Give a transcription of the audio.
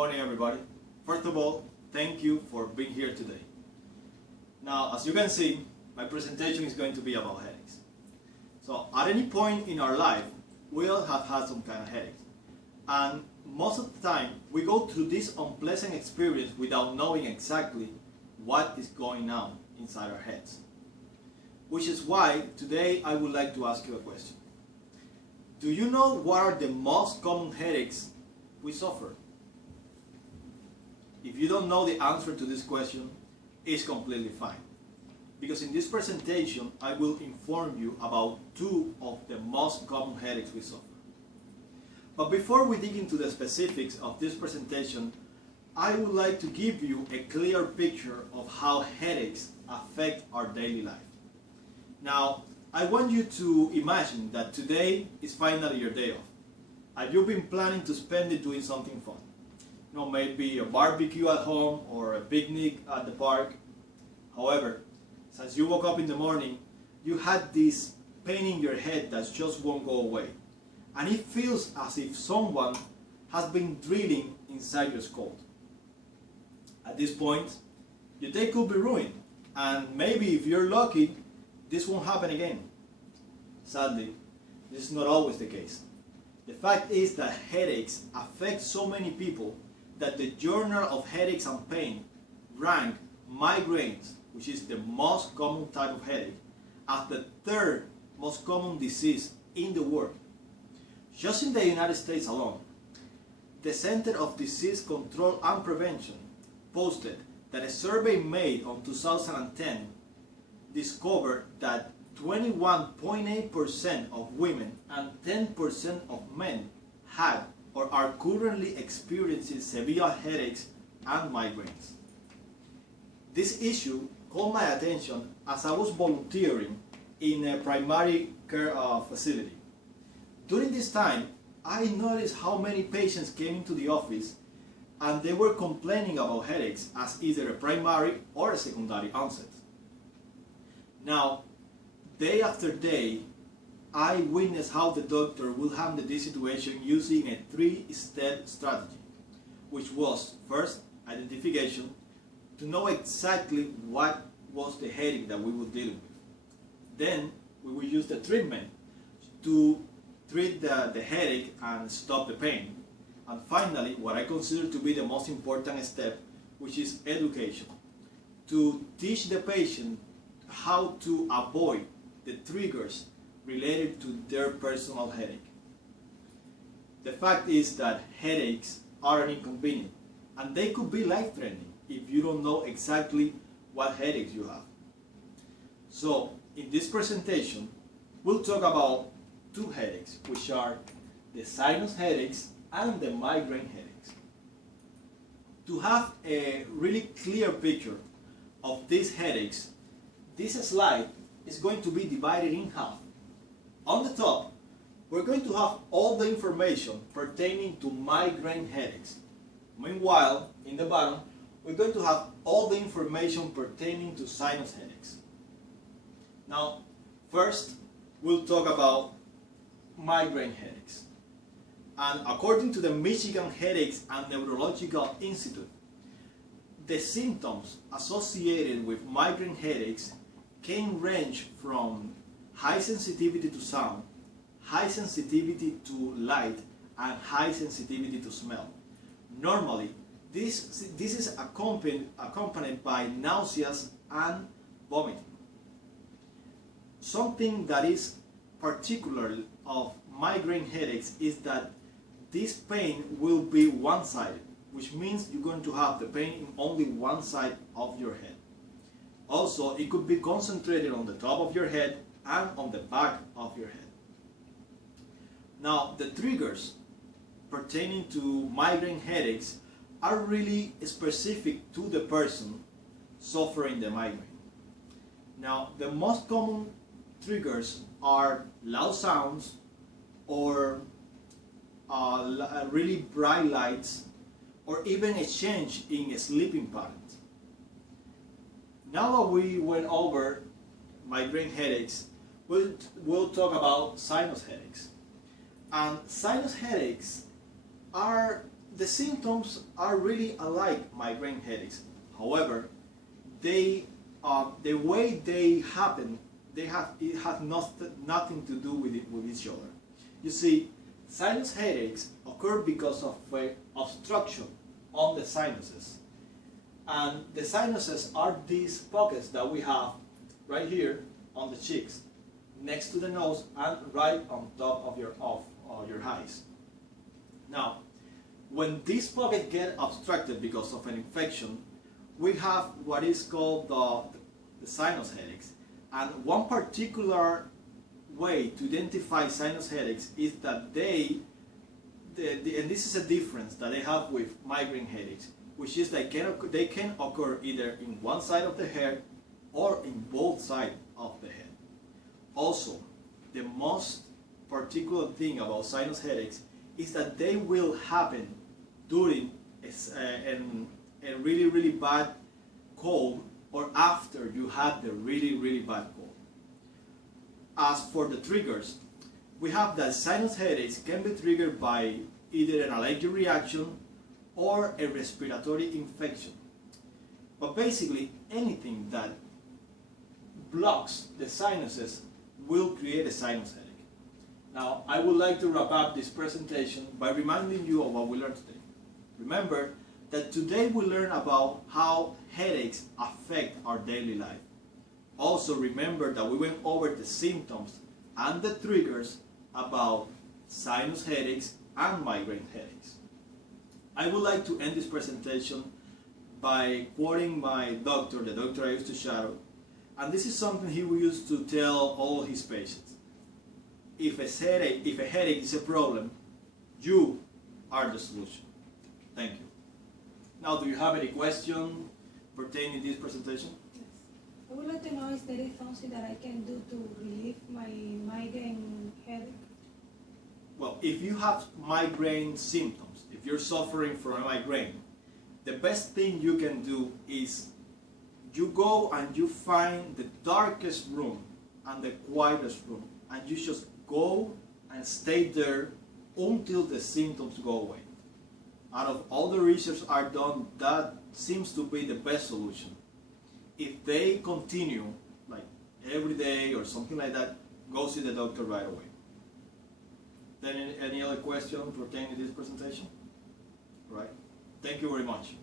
morning, everybody. First of all, thank you for being here today. Now, as you can see, my presentation is going to be about headaches. So, at any point in our life, we all have had some kind of headaches. And most of the time, we go through this unpleasant experience without knowing exactly what is going on inside our heads. Which is why today I would like to ask you a question. Do you know what are the most common headaches we suffer? If you don't know the answer to this question, it's completely fine. Because in this presentation, I will inform you about two of the most common headaches we suffer. But before we dig into the specifics of this presentation, I would like to give you a clear picture of how headaches affect our daily life. Now, I want you to imagine that today is finally your day off. And you've been planning to spend it doing something fun. Maybe a barbecue at home or a picnic at the park. However, since you woke up in the morning, you had this pain in your head that just won't go away. And it feels as if someone has been drilling inside your skull. At this point, your day could be ruined. And maybe if you're lucky, this won't happen again. Sadly, this is not always the case. The fact is that headaches affect so many people that the Journal of Headaches and Pain ranked migraines, which is the most common type of headache, as the third most common disease in the world. Just in the United States alone, the Center of Disease Control and Prevention posted that a survey made in 2010 discovered that 21.8% of women and 10% of men had or are currently experiencing severe headaches and migraines. This issue caught my attention as I was volunteering in a primary care facility. During this time, I noticed how many patients came into the office and they were complaining about headaches as either a primary or a secondary onset. Now, day after day, I witnessed how the doctor will handle this situation using a three-step strategy, which was first, identification, to know exactly what was the headache that we were dealing with. Then, we will use the treatment to treat the headache and stop the pain. And finally, what I consider to be the most important step, which is education, to teach the patient how to avoid the triggers related to their personal headache. The fact is that headaches are an inconvenience and they could be life-threatening if you don't know exactly what headaches you have. So, in this presentation, we'll talk about two headaches, which are the sinus headaches and the migraine headaches. To have a really clear picture of these headaches, this slide is going to be divided in half. On the top, we're going to have all the information pertaining to migraine headaches. Meanwhile, in the bottom, we're going to have all the information pertaining to sinus headaches. Now, first, we'll talk about migraine headaches. And according to the Michigan Headaches and Neurological Institute, the symptoms associated with migraine headaches can range from high sensitivity to sound, high sensitivity to light, and high sensitivity to smell. Normally, this is accompanied by nausea and vomiting. Something that is particular of migraine headaches is that this pain will be one-sided, which means you're going to have the pain in only one side of your head. Also, it could be concentrated on the top of your head and on the back of your head. Now, the triggers pertaining to migraine headaches are really specific to the person suffering the migraine. Now, the most common triggers are loud sounds or really bright lights or even a change in sleeping patterns. Now that we went over migraine headaches, we'll talk about sinus headaches. And sinus headaches are the symptoms are really unlike migraine headaches. However, they, the way they happen, it has nothing to do with each other. You see, sinus headaches occur because of obstruction on the sinuses. And the sinuses are these pockets that we have right here on the cheeks, next to the nose, and right on top of your eyes. Now, when these pockets get obstructed because of an infection, we have what is called the sinus headaches. And one particular way to identify sinus headaches is that and this is a difference that they have with migraine headaches, which is that they can occur either in one side of the head or in both sides of the head. Also, the most particular thing about sinus headaches is that they will happen during a really, really bad cold or after you had the really, really bad cold. As for the triggers, we have that sinus headaches can be triggered by either an allergic reaction or a respiratory infection. But basically, anything that blocks the sinuses will create a sinus headache. Now, I would like to wrap up this presentation by reminding you of what we learned today. Remember that today we learn about how headaches affect our daily life. Also remember that we went over the symptoms and the triggers about sinus headaches and migraine headaches. I would like to end this presentation by quoting my doctor, the doctor I used to shadow, and this is something he used to tell all his patients. If a headache is a problem, you are the solution. Thank you. Now, do you have any question pertaining to this presentation? Yes. I would like to know if there is something that I can do to relieve my migraine headache. Well, if you have migraine symptoms, if you're suffering from a migraine, the best thing you can do is you go and you find the darkest room and the quietest room, and you just go and stay there until the symptoms go away. Out of all the research I've done, that seems to be the best solution. If they continue, like every day or something like that, go see the doctor right away. Then any other question pertaining to this presentation? Right? Thank you very much.